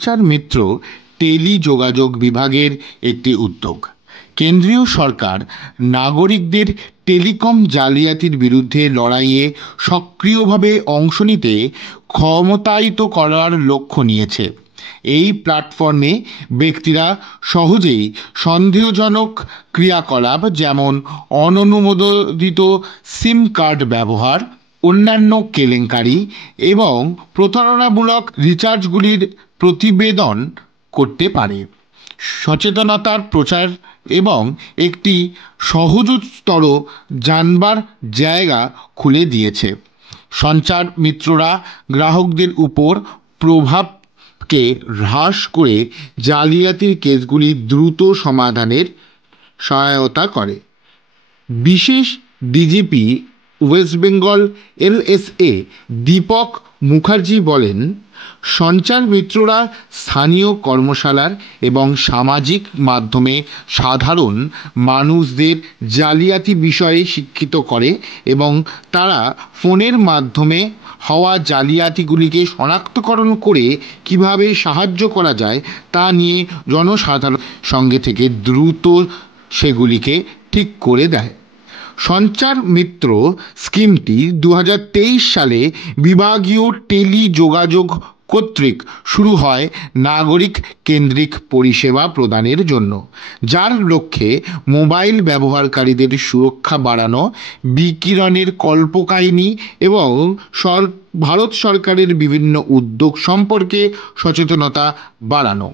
সঞ্চার মিত্র টেলিযোগাযোগ বিভাগের একটি উদ্যোগ। কেন্দ্রীয় সরকার নাগরিকদের টেলিকম জালিয়াতির বিরুদ্ধে লড়াইয়ে সক্রিয়ভাবে অংশ নিতে ক্ষমতায়িত করার লক্ষ্য নিয়েছে। এই প্ল্যাটফর্মে ব্যক্তিরা সহজেই সন্দেহজনক ক্রিয়াকলাপ যেমন অননুমোদিত সিম কার্ড ব্যবহার, অন্যান্য কেলেঙ্কারি এবং প্রতারণামূলক রিচার্জগুলির প্রতিবেদন করতে পারে। সচেতনতার প্রচার এবং একটি সহজতর জানবার জায়গা খুলে দিয়েছে। সঞ্চার মিত্ররা গ্রাহকদের উপর প্রভাবকে হ্রাস করে জালিয়াতির কেসগুলি দ্রুত সমাধানের সহায়তা করে। বিশেষ DGP West Bengal LSA Deepak Mukherjee বলেন, সঞ্চার মিত্ররা স্থানীয় কর্মশালার এবং সামাজিক মাধ্যমে সাধারণ মানুষদের জালিয়াতি বিষয়ে শিক্ষিত করে এবং তারা ফোনের মাধ্যমে হওয়া জালিয়াতিগুলিকে শনাক্তকরণ করে কিভাবে সাহায্য করা যায় তা নিয়ে জনসাধারণ সঙ্গে থেকে দ্রুত সেগুলিকে ঠিক করে দেয়। সঞ্চার মিত্র স্কিমটি 2023 সালে বিভাগীয় টেলিযোগাযোগ কর্তৃক শুরু হয় নাগরিক কেন্দ্রিক পরিষেবা প্রদানের জন্য, যার লক্ষ্যে মোবাইল ব্যবহারকারীদের সুরক্ষা বাড়ানো, বিকিরণের কল্পকাহিনী এবং ভারত সরকারের বিভিন্ন উদ্যোগ সম্পর্কে সচেতনতা বাড়ানো।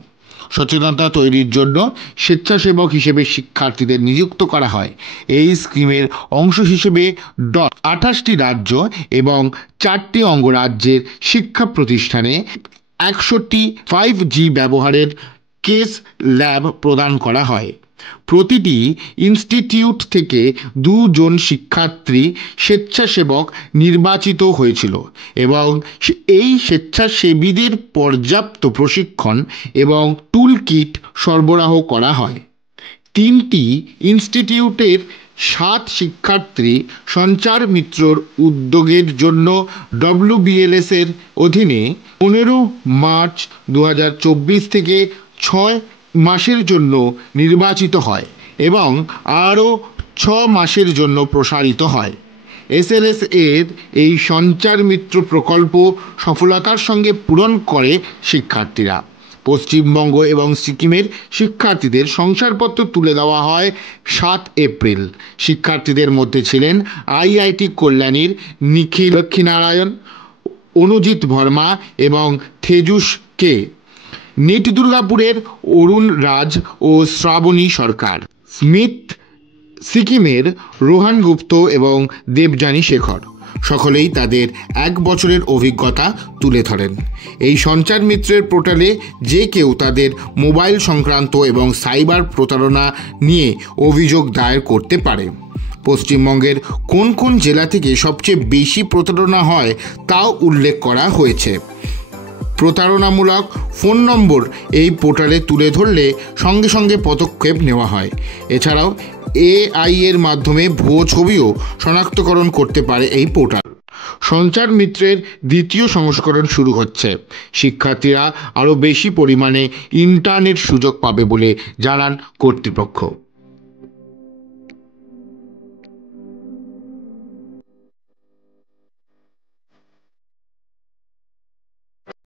সচেতনতা তৈরির জন্য স্বেচ্ছাসেবক হিসেবে শিক্ষার্থীদের নিযুক্ত করা হয়। এই স্কিমের অংশ হিসেবে 28টি রাজ্য এবং 4টি অঙ্গরাজ্যের শিক্ষা প্রতিষ্ঠানে 100টি 5G ব্যবহারের কেস ল্যাব প্রদান করা হয়। প্রতিটি ইনস্টিটিউট থেকে 2 জন শিক্ষার্থী স্বেচ্ছাসেবক নির্বাচিত হয়েছিল এবং এই স্বেচ্ছাসেবীদের পর্যাপ্ত প্রশিক্ষণ এবং টুল কিট সরবরাহ করা হয়। 3টি ইনস্টিটিউটের 7 শিক্ষার্থী সঞ্চার মিত্রর উদ্যোগের জন্য WBLS এর অধীনে 15 মার্চ 2024 থেকে 6 মাসের জন্য নির্বাচিত হয় এবং আরও 6 মাসের জন্য প্রসারিত হয়। SLS এর এই সঞ্চার মিত্র প্রকল্প সফলতার সঙ্গে পূরণ করে শিক্ষার্থীরা। পশ্চিমবঙ্গ এবং সিকিমের শিক্ষার্থীদের শংসাপত্র তুলে দেওয়া হয় 7 এপ্রিল। শিক্ষার্থীদের মধ্যে ছিলেন IIT কল্যাণীর নিখিল লক্ষ্মীনারায়ণ, অনুজিৎ ভার্মা এবং থেজুস কে, নিট দুর্গাপুরের অরুণ রাজ ও শ্রাবণী সরকার, স্মিথ সিকিমের রোহান গুপ্ত এবং দেবযানী শেখর। সকলেই তাদের 1 বছরের অভিজ্ঞতা তুলে ধরেন। এই সঞ্চার মিত্রের পোর্টালে যে কেউ তাদের মোবাইল সংক্রান্ত এবং সাইবার প্রতারণা নিয়ে অভিযোগ দায়ের করতে পারে। পশ্চিমবঙ্গের কোন কোন জেলা থেকে সবচেয়ে বেশি প্রতারণা হয় তাও উল্লেখ করা হয়েছে। প্রতারণামূলক ফোন নম্বর এই পোর্টালে তুলে ধরলে সঙ্গে সঙ্গে পদক্ষেপ নেওয়া হয়। এছাড়াও AI এর মাধ্যমে ভুয়ো ছবিও শনাক্তকরণ করতে পারে এই পোর্টাল। সঞ্চার মিত্রের 2য় সংস্করণ শুরু হচ্ছে। শিক্ষার্থীরা আরও বেশি পরিমাণে ইন্টারনেট সুযোগ পাবে বলে জানান কর্তৃপক্ষ।